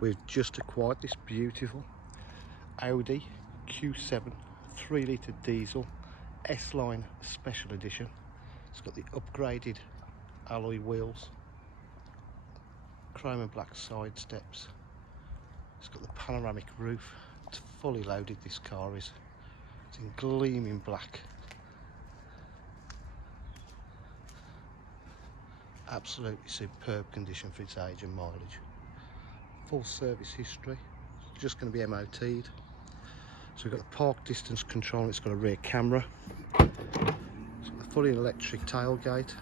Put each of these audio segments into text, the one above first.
We've just acquired this beautiful Audi Q7 3-litre diesel S-Line Special Edition. It's got the upgraded alloy wheels, chrome and black side steps. It's got the panoramic roof. It's fully loaded, this car is. It's in gleaming black. Absolutely superb condition for its age and mileage. Full service history. It's just going to be MOT'd. So we've got the park distance control. It's got a rear camera. It's got a fully electric tailgate.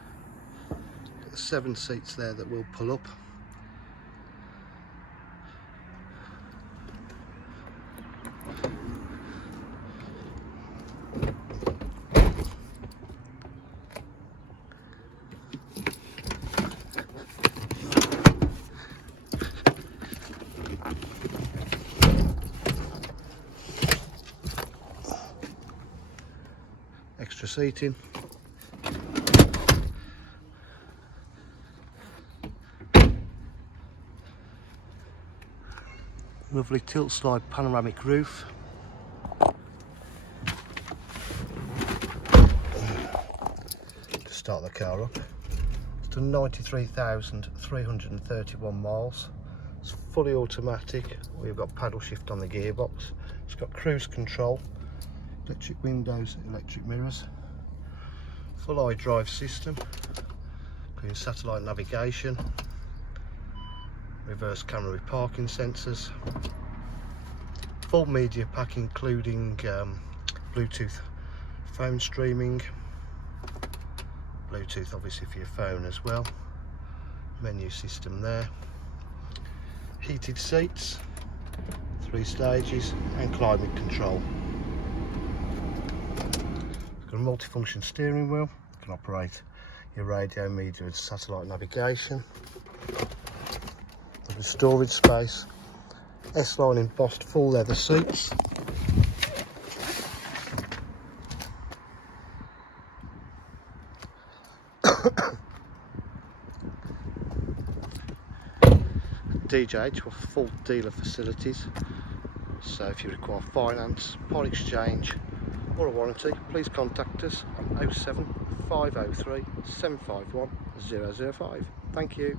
Got the 7 seats there that will pull up. Extra seating. Lovely tilt slide panoramic roof. To start the car up. It's done 93,331 miles. It's fully automatic. We've got paddle shift on the gearbox. It's got cruise control. Electric windows, electric mirrors, full iDrive system, including satellite navigation, reverse camera with parking sensors, full media pack including Bluetooth phone streaming, Bluetooth obviously for your phone as well, menu system there, heated seats, 3 stages and climate control. Got a multifunction steering wheel. You can operate your radio, media and satellite navigation. Got a storage space. S-Line embossed full leather seats. DJH for full dealer facilities. So if you require finance, part exchange or a warranty, please contact us on 07503 751 005. Thank you.